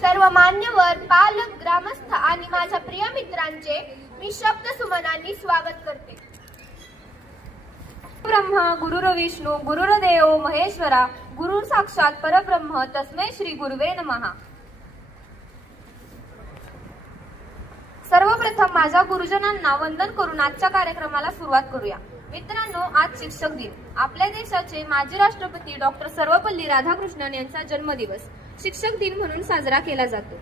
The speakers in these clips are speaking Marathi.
सर्व मान्यवर पालक ग्रामस्थ आणि माझ्या प्रिय मित्रांचे मी शब्द सुमनांनी स्वागत करते. ब्रह्मा गुरुर विष्णू गुरुर्देव महेश्वरा गुरु साक्षात परब्रह्म तस्मै श्री गुरुवे नमहा सर्वप्रथम माझ्या गुरुजनांना वंदन करून आजच्या कार्यक्रमाला सुरुवात करूया. मित्रांनो आज शिक्षक दिन. आपल्या देशाचे माजी राष्ट्रपती डॉक्टर सर्वपल्ली राधाकृष्णन यांचा जन्मदिवस. शिक्षक दिन म्हणून साजरा केला जातो.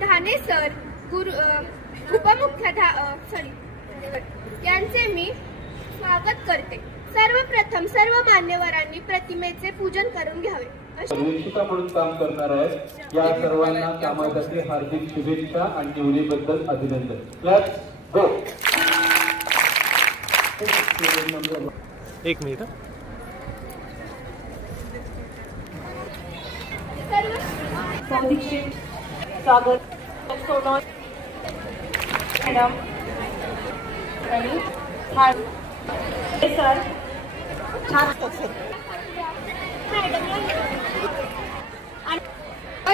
ढाणे सर गुरु अ, उपमुख्याधा सॉरी यांचे मी स्वागत करते. सर्वप्रथम सर्व मान्यवरांनी प्रतिमेचे पूजन करून घ्यावे. म्हणून काम करणार आहेत. या सर्वांना कामासाठी हार्दिक शुभेच्छा आणि निवडीबद्दल अभिनंदन. एक मिनिट. हं. स्वागत. मॅडम आणि सर.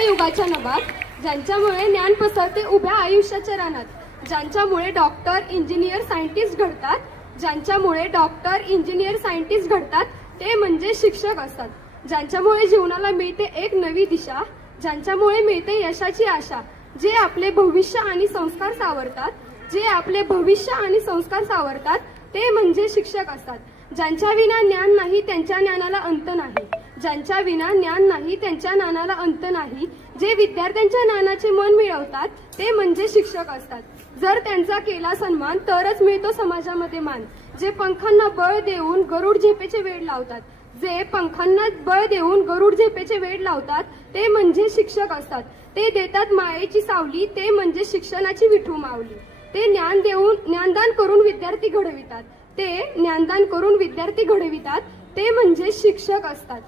युगाच्या नभात ज्यांच्यामुळे ज्ञान पसरते उभ्या आयुष्याच्या रानात ज्यांच्यामुळे डॉक्टर इंजिनियर सायंटिस्ट घडतात ज्यांच्यामुळे डॉक्टर इंजिनियर सायंटिस्ट घडतात ते म्हणजे शिक्षक असतात. ज्यांच्यामुळे जीवनाला मिळते एक नवी दिशा ज्यांच्यामुळे मिळते यशाची आशा जे आपले भविष्य आणि संस्कार सावरतात जे आपले भविष्य आणि संस्कार सावरतात ते म्हणजे शिक्षक असतात. ज्यांच्या विना ज्ञान नाही त्यांच्या ज्ञानाला अंत नाही. ज्यांच्या विना ज्ञान नाही त्यांच्या ज्ञानाला अंत नाही. जे विद्यार्थ्यांच्या ज्ञानाचे मन मिळवतात ते म्हणजे शिक्षक असतात. जर त्यांचा केला सन्मान तरच मिळतो समाजामध्ये मान. जे पंखांना बळ देऊन गरुड झेपेचे वेळ लावतात जे पंखांना बळ देऊन गरुड झेपेचे वेळ लावतात ते म्हणजे शिक्षक असतात. ते देतात मायेची सावली ते म्हणजे शिक्षणाची विठू मावली ते ज्ञान देऊन ज्ञानदान करून विद्यार्थी घडवितात. ते ज्ञानदान करून विद्यार्थी घडवितात ते म्हणजे शिक्षक असतात.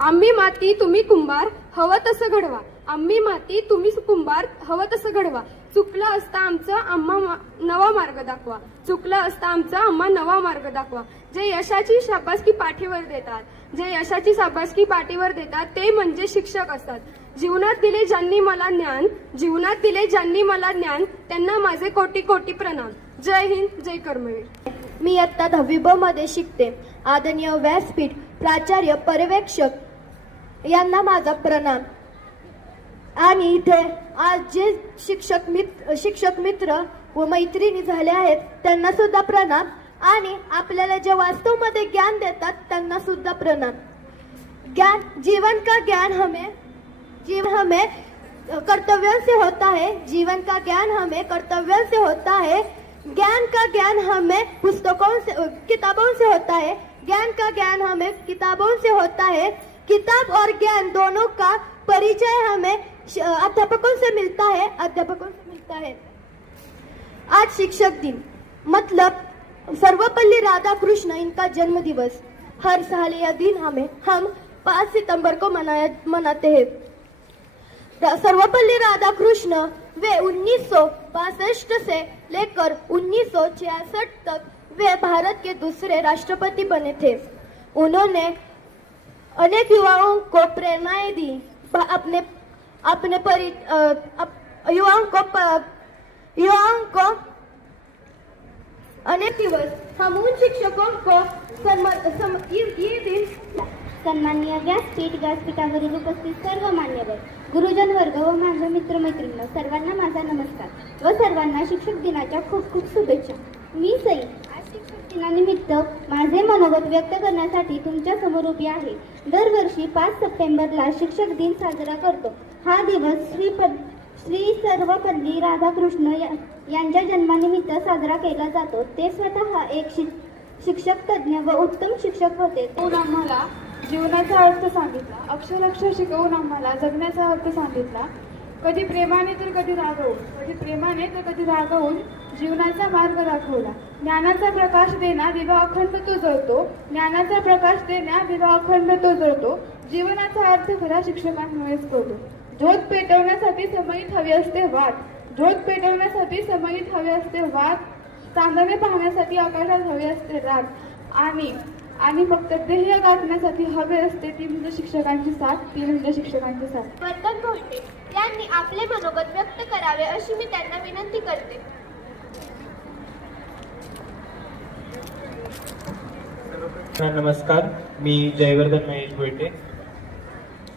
आम्ही माती तुम्ही कुंभार हवं तसं घडवा. आम्ही माती तुम्ही कुंभार हवं तसं घडवा. चुकलं असता आमचं आम्हा नवा मार्ग दाखवा. चुकलं असता आमचं आम्हा नवा मार्ग दाखवा. जे यशाची शाबासकी पाठीवर देतात जे यशाची शाबासकी पाठीवर देतात ते म्हणजे शिक्षक असतात. जीवनात दिले ज्यांनी मला ज्ञान जीवनात दिले ज्यांनी मला ज्ञान त्यांना माझे कोटी कोटी प्रणाम. जय हिंद जय कर्मवीर. मी आत्ता दहावी ब मध्ये शिकते. आदरणीय व्यासपीठ प्राचार्य पर्यवेक्षक यांना माझा प्रणाम. आणि इथे आज जे शिक्षक मित्र शिक्षक मित्र व मैत्रिणी झाले आहेत त्यांना सुद्धा प्रणाम. आणि आपल्याला जे वास्तवमध्ये ज्ञान देतात त्यांना सुद्धा प्रणाम. ज्ञान जीवन का ज्ञान हमें? जीवन हमें कर्तव्य से होता है. जीवन का ज्ञान हमें कर्तव्य से होता है. ज्ञान का ज्ञान हमें पुस्तकों से किताबों से होता है. ज्ञान का ज्ञान हमें किताबों से होता है. किताब और ज्ञान दोनों का परिचय हमें अध्यापकों से मिलता है, अध्यापकों से मिलता है। आज शिक्षक दिन मतलब सर्वपल्ली राधाकृष्ण इनका जन्म दिवस हर साल यह दिन हमें, हम पाँच सितंबर को मनाया, मनाते हैं। सर्वपल्ली राधाकृष्ण, वे 1962 से लेकर 1966 तक वे भारत के दूसरे राष्ट्रपति बने थे। उन्होंने अनेक युवाओं को प्रेरणाएँ दी। अपने अपने परि अप- युवाओं को युवाओं को अनेक दिवस हम उन शिक्षकों को सम, ये, ये दिन सन्माननीय व्यासपीठ व्यासपीठावरील उपस्थित सर्व मान्यवर गुरुजन वर्ग व माझ्या मित्रमैत्रिणी सर्वांना माझा नमस्कार व सर्वांना शिक्षक दिनाच्या खूप खूप शुभेच्छा. मी सई. दिनानिमित्त माझे मनोगत व्यक्त करण्यासाठी तुमच्यासमोर उभी आहे. दरवर्षी पाच सप्टेंबरला शिक्षक दिन साजरा करतो. हा दिवस श्री पद श्री सर्वपल्ली राधाकृष्ण यांच्या जन्मानिमित्त साजरा केला जातो. ते स्वतः एक शिक शिक्षक तज्ज्ञ व उत्तम शिक्षक होते. तो आम्हाला जीवनाचा अर्थ सांगितला? अक्षरक्ष शिकवून आम्हाला जगण्याचा अर्थ सांगितला. कधी प्रेमाने तर कधी रागवून कधी प्रेमाने तर कधी रागवून जीवनाचा मार्ग दाखवला. ज्ञानाचा प्रकाश देणा दिवा अखंड तो जळतो. ज्ञानाचा प्रकाश देण्या दिवा अखंड तो जळतो. जीवनाचा अर्थ खरा शिक्षकांमुळेच कळतो ज्योत पेटवण्यासाठी समय हवे असते वाट. ज्योत पेटवण्यासाठी समईत हवे असते वाट. चांदणे पाहण्यासाठी आकाशात हवे असते रात आणि आणि फक्त ध्येय गाठण्यासाठी हवे असते ती म्हणजे शिक्षकांची साथ ती म्हणजे शिक्षकांची साथ. वर्धन भोंडे यांनी आपले मनोगत व्यक्त करावे अशी मी त्यांना विनंती करते. नमस्कार. मी जयवर्धन महेश भोईटे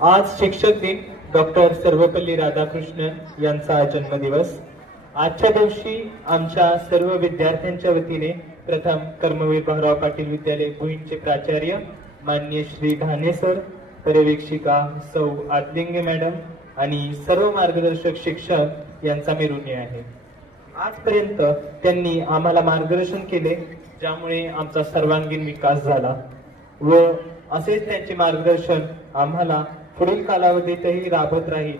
आज शिक्षक दिन डॉक्टर सर्वपल्ली राधाकृष्णन यांचा जन्मदिवस. आजच्या दिवशी आमच्या सर्व विद्यार्थ्यांच्या वतीने प्रथम कर्मवीर भाऊराव पाटील विद्यालय भुईंचे प्राचार्य मान्य श्री घाणे सर पर्यवेक्षिका सौ आदलिंगे मॅडम आणि सर्व मार्गदर्शक शिक्षक यांचा मी ऋणी आहे. आजपर्यंत त्यांनी आम्हाला मार्गदर्शन केले. ज्यामुळे आमचा सर्वांगीण विकास झाला व असेच त्यांचे मार्गदर्शन आम्हाला पुढील कालावधीतही राबत राहील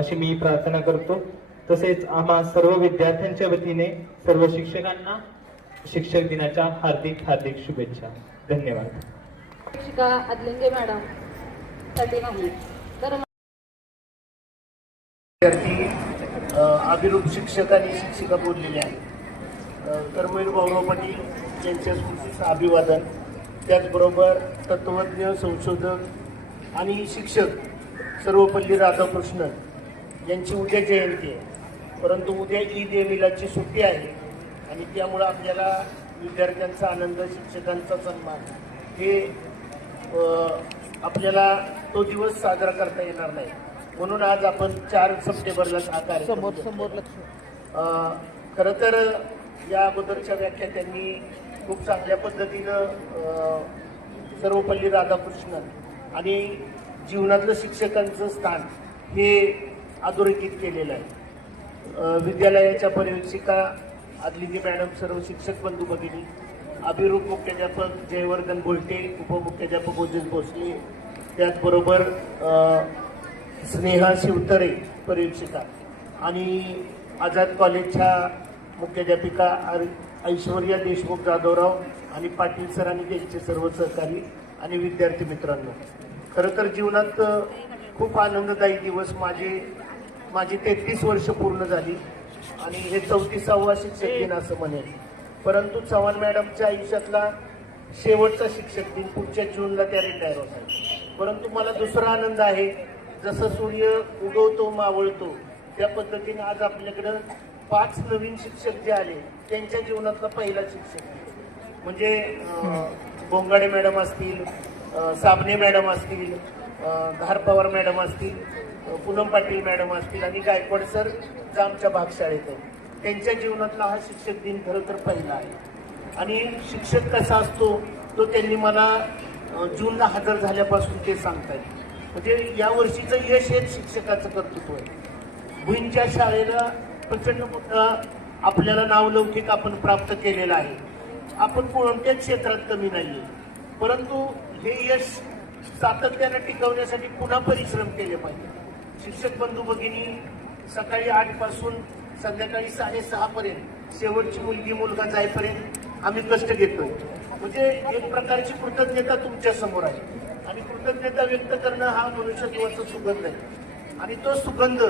अशी मी प्रार्थना करतो. तसेच आम्हा सर्व विद्यार्थ्यांच्या वतीने सर्व शिक्षकांना शिक्षक दिनाच्या हार्दिक हार्दिक शुभेच्छा. धन्यवाद. शिक्षिका अदलिंगे मॅडमसाठी नाही. तर विद्यार्थी अभिरूप शिक्षक आणि शिक्षिका बोललेले आहेत. कर्मवीर भाऊराव पाटील यांच्या स्मृतीचं अभिवादन त्याचबरोबर तत्वज्ञ संशोधक आणि शिक्षक सर्वपल्ली राधाकृष्णन यांची उद्या जयंती आहे. परंतु उद्या ईद ए मिलादची सुट्टी आहे आणि त्यामुळं आपल्याला विद्यार्थ्यांचा आनंद शिक्षकांचा सन्मान हे आपल्याला तो दिवस साजरा करता येणार नाही. म्हणून आज आपण चार सप्टेंबरला हा कार्यक्रम समोर खरं तर या अगोदरच्या व्याख्या त्यांनी खूप चांगल्या पद्धतीनं सर्वपल्ली राधाकृष्णन आणि जीवनातलं शिक्षकांचं स्थान हे अधोरेखित केलेलं आहे. विद्यालयाच्या पर्यवेक्षिका आदलिनी मॅडम सर्व शिक्षक बंधू भगिनी अभिरूप मुख्याध्यापक जयवर्धन बोलटे उपमुख्याध्यापक ओजस भोसले त्याचबरोबर स्नेहा शिवतरे पर्यवेक्षिका आणि आझाद कॉलेजच्या मुख्याध्यापिका आर- ऐश्वर्या देशमुख जाधवराव आणि पाटील सर आणि त्यांचे सर्व सहकारी आणि विद्यार्थी मित्रांनो. खरं तर जीवनात खूप आनंददायी दिवस माझे माझी तेहतीस वर्ष पूर्ण झाली आणि हे चौतीसावा शिक्षक दिन असं म्हणेल परंतु चव्हाण मॅडमच्या आयुष्यातला शेवटचा शिक्षक दिन पुढच्या जूनला त्या रिटायर होतात परंतु मला दुसरा आनंद आहे जसं सूर्य उगवतो मावळतो त्या पद्धतीने आज आपल्याकडं पाच नवीन शिक्षक जे आले त्यांच्या जीवनातला पहिला शिक्षक. म्हणजे बोंगाडे मॅडम असतील साबणे मॅडम असतील धार पवार मॅडम असतील पूनम पाटील मॅडम असतील आणि गायकवाड सर जामच्या भागशाळेत आहेत. त्यांच्या जीवनातला हा शिक्षक दिन खरं तर पहिला आहे. आणि शिक्षक कसा असतो तो त्यांनी मला जूनला हजर झाल्यापासून ते सांगतायत. म्हणजे या वर्षीचं यश हेच शिक्षकाचं कर्तृत्व आहे. भुईंच्या शाळेला प्रचंड मोठा आपल्याला नावलौकिक आपण प्राप्त केलेलं आहे. आपण कोणत्याच क्षेत्रात कमी नाहीये. परंतु हे यश सातत्याने टिकवण्यासाठी पुन्हा परिश्रम केले पाहिजे. शिक्षक बंधू भगिनी सकाळी आठपासून संध्याकाळी साडेसहा पर्यंत शेवटची मुलगी मुलगा जाईपर्यंत आम्ही कष्ट घेतो म्हणजे एक प्रकारची कृतज्ञता तुमच्यासमोर आहे. आणि कृतज्ञता व्यक्त करणं हा मनुष्यत्वाचा सुगंध आहे. आणि तो सुगंध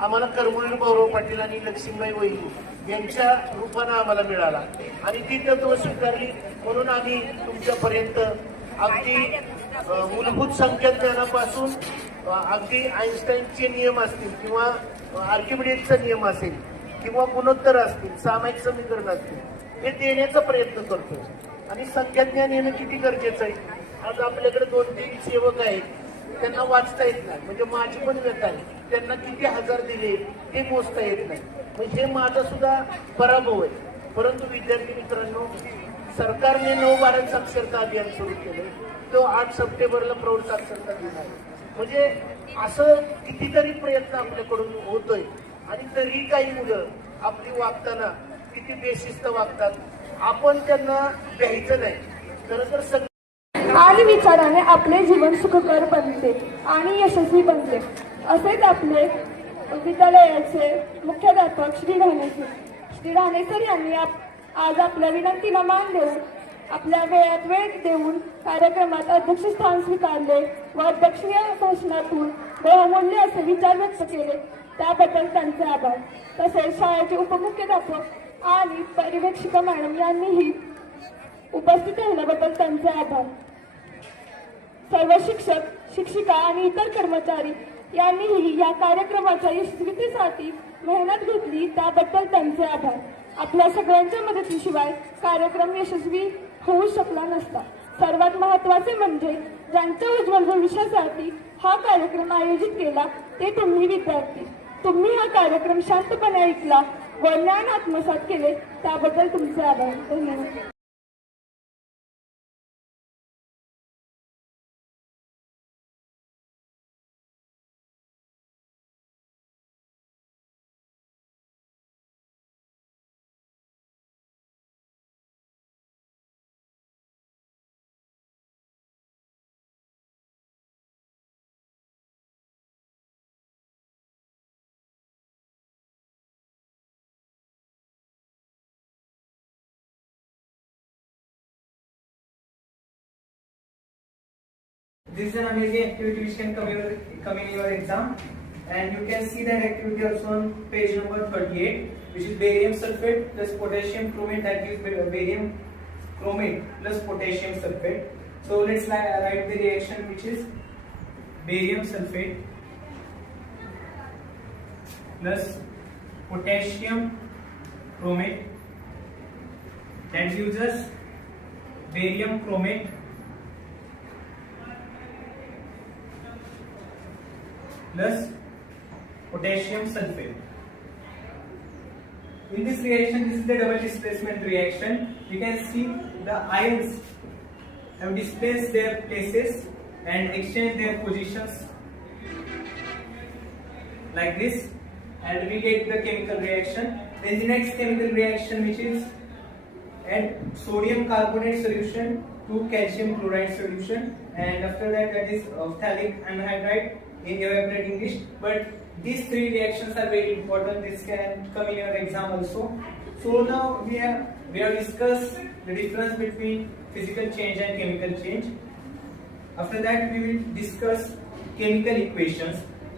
आम्हाला कर्मवीर गौरव पाटील आणि लक्ष्मीबाई वहिनी यांच्या रूपानं आम्हाला मिळाला. आणि ती तत्व स्वीकारली म्हणून आम्ही तुमच्यापर्यंत अगदी मूलभूत संख्याज्ञानापासून अगदी आईन्स्टाईनचे नियम असतील किंवा आर्किमिडीजचा नियम असेल किंवा गुणोत्तर असतील सामायिक समीकरण असतील हे देण्याचा प्रयत्न करतो. आणि संख्याज्ञान येणं किती गरजेचं आहे? आज आपल्याकडे दोन तीन सेवक आहेत. त्यांना वाचता येत नाही. म्हणजे माझी पण व्यथा आहे. त्यांना किती हजार दिले हे मोजता येत नाही. म्हणजे हे माझा सुद्धा पराभव आहे. परंतु विद्यार्थी मित्रांनो सरकारने नऊ भारत साक्षरता अभियान सुरू केलं तो आठ सप्टेंबरला प्रौढ साक्षरता दिन आहे. म्हणजे असं कितीतरी प्रयत्न आपल्याकडून होतोय. आणि तरी काही मुलं आपली वागताना किती बेशिस्त वागतात आपण त्यांना द्यायचं नाही. खरं तर सग आणि विचाराने आपले जीवन सुखकर बनते आणि यशस्वी बनते. असेच आपले विद्यालयाचे मुख्याध्यापक श्री राहणेसर श्री राहणेसर यांनी आप- आज आपल्या विनंतीला मान देऊन आपल्या वेळात वेळ देऊन कार्यक्रमात अध्यक्षस्थान स्वीकारले व अध्यक्षीय भाषणातून बहुमूल्य असे विचार व्यक्त केले. त्याबद्दल त्यांचे आभार. तसेच शाळेचे उपमुख्याध्यापक आणि पर्यवेक्षिका मॅडम यांनीही उपस्थित राहिल्याबद्दल त्यांचे आभार. सर्व शिक्षक शिक्षिका आणि इतर कर्मचारी यांनीही या कार्यक्रमाच्या यशस्वीतेसाठी मेहनत घेतली. त्याबद्दल त्यांचे आभार. आपल्या सगळ्यांच्या मदतीशिवाय कार्यक्रम यशस्वी होऊ शकला नसता. सर्वात महत्त्वाचे म्हणजे ज्यांच्या उज्ज्वल भविष्यासाठी हा कार्यक्रम आयोजित केला ते तुम्ही विद्यार्थी. तुम्ही हा कार्यक्रम शांतपणे ऐकला व ज्ञान आत्मसात केले त्याबद्दल तुमचे आभार. धन्यवाद. This is an amazing activity which can come, your, come in your exam and you can see that activity also on page number 38 which is barium sulfate plus potassium chromate that gives barium chromate plus potassium sulfate. So let's write the reaction which is barium sulfate plus potassium chromate that gives us barium chromate plus potassium sulfate. In this reaction, this is the double displacement reaction. You can see the ions have displaced their places and exchanged their positions like this and we get the chemical reaction. Then the next chemical reaction which is add sodium carbonate solution to calcium chloride solution and after that that is phthalic anhydride in your evaporate English but these three reactions are very important. This can come in your exam also. So now we have we have discussed the difference between physical change and chemical change. After that we will discuss chemical equations.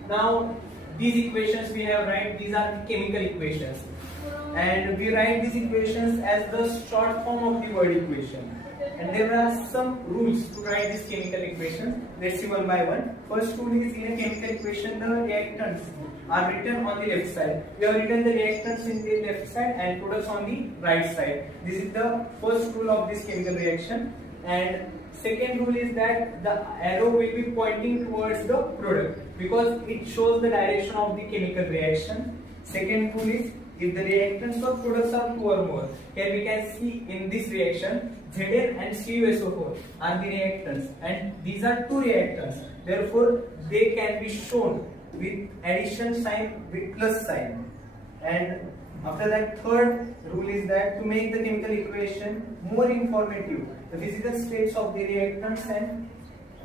Now these equations we have right these are chemical equations. And we write these equations as the short form of the word equation and there are some rules to write this chemical equation. Let's see one by one. First rule is in a chemical equation the reactants are written on the left side. We have written the reactants in the left side and products on the right side. This is the first rule of this chemical reaction. And second rule is that the arrow will be pointing towards the product because it shows the direction of the chemical reaction. Second rule is if the reactants or products are two or more here we can see in this reaction Zn and CuSO4 are the reactants and these are two reactants. Therefore they can be shown with addition sign with plus sign. And after that third rule is that to make the chemical equation more informative the physical states of the reactants and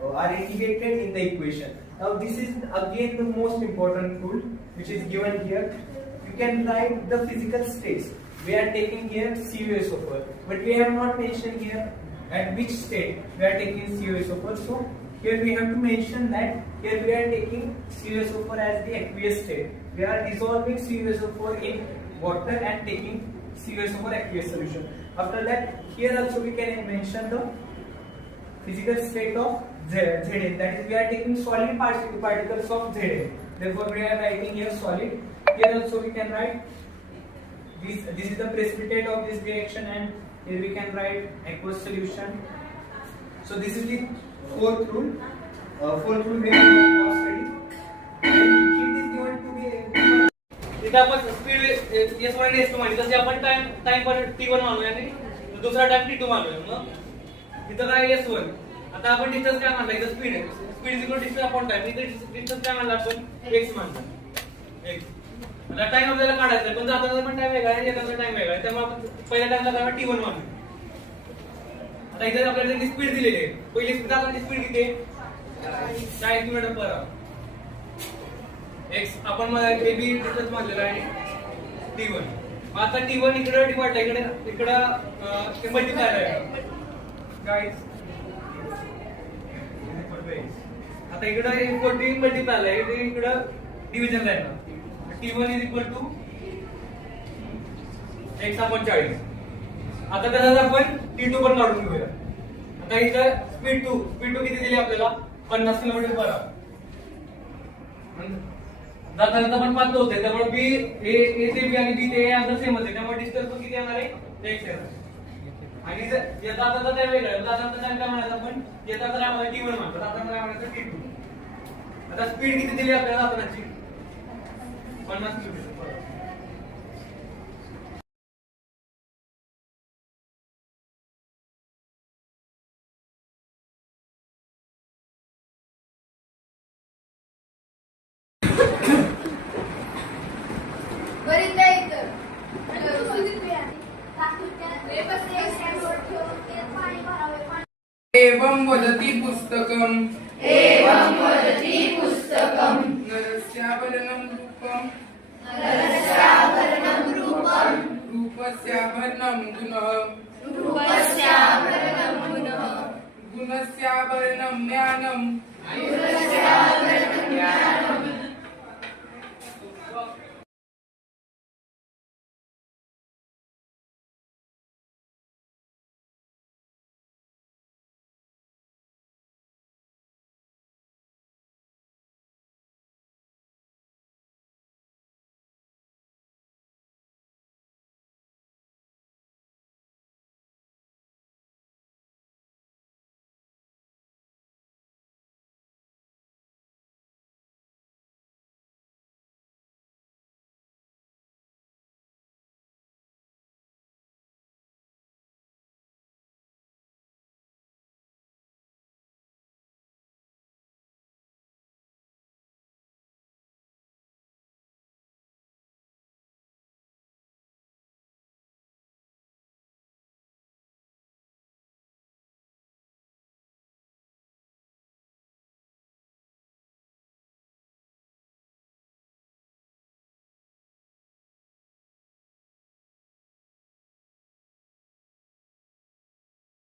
uh, are indicated in the equation. Now this is again the most important rule which is given here. You can write the physical states we are taking here CuSO4 but we have not mentioned here at which state we are taking CuSO4 so here we have to mention that here we are taking CuSO4 as the aqueous state we are dissolving CuSO4 in water and taking CuSO4 aqueous solution after that here also we can mention the physical state of Zn. That is, we are taking solid partic- particles of Zn. Therefore, we are writing here solid. Here also we can write this. This is the precipitate of this reaction, and here we can write aqueous solution. So this is the fourth rule. Uh, fourth rule we have now study. And heat is given to be. तिथे आपण स्पीड एस वन आणि एस टू मानली तसे आपण टाइम टाइम पण टी वन मानूया आणि दुसरा टाइम टी टू मानूया मग इथं काय एस वन आता आपण डिस्टन्स काय मानला इथं स्पीड आहे speed is equal distance upon time इथे डिस्टन्स काय मानला आपण एक्स मानला एक्स आता टाइम आपल्याला काढायचा पण जाताना पण टाइम वेगळा आहे येताना टाइम वेगळा आहे. त्यामुळे आपण पहिल्या टाइमला काय टी वन मानू आता इथे आपल्याला स्पीड दिलेली आहे. पहिली स्पीड आपण स्पीड किती चाळीस किलोमीटर पर आवर एक्स आपण मग ए बी डिस्टन्स मानलेला आहे टी वन आता टी वन इकडे डिवाइड इकडे इकडं ते मल्टिप्लाय आहे आता इकडं फोर्टीन मल्टिप्लाय आहे इकडे इकडं डिव्हिजन राहिलं. T one is equal to X आपण चाळीस. आता त्याचा आपण टी टू पण काढून घेऊया. आता इथं स्पीड टू स्पीड टू किती दिली आपल्याला? पन्नास किलोमीटर पर आवर जाता पण पाच होते. त्यामुळे बी ए ए ते बी आणि बी ते ए आता सेम होते. त्यामुळे डिस्टन्स पण किती येणार आहे? एक्स येणार आणि जर येता आता काय वेगळं जाता जाता काय म्हणायचं आपण? येता तर आम्हाला टी वन म्हणतो. जाता काय म्हणायचं? टी टू आता स्पीड किती दिली आपल्याला? जातानाची पन्नास किलोमीटर. एवं वदति पुस्तकम् ജ്ഞാനം ജ്ഞാനം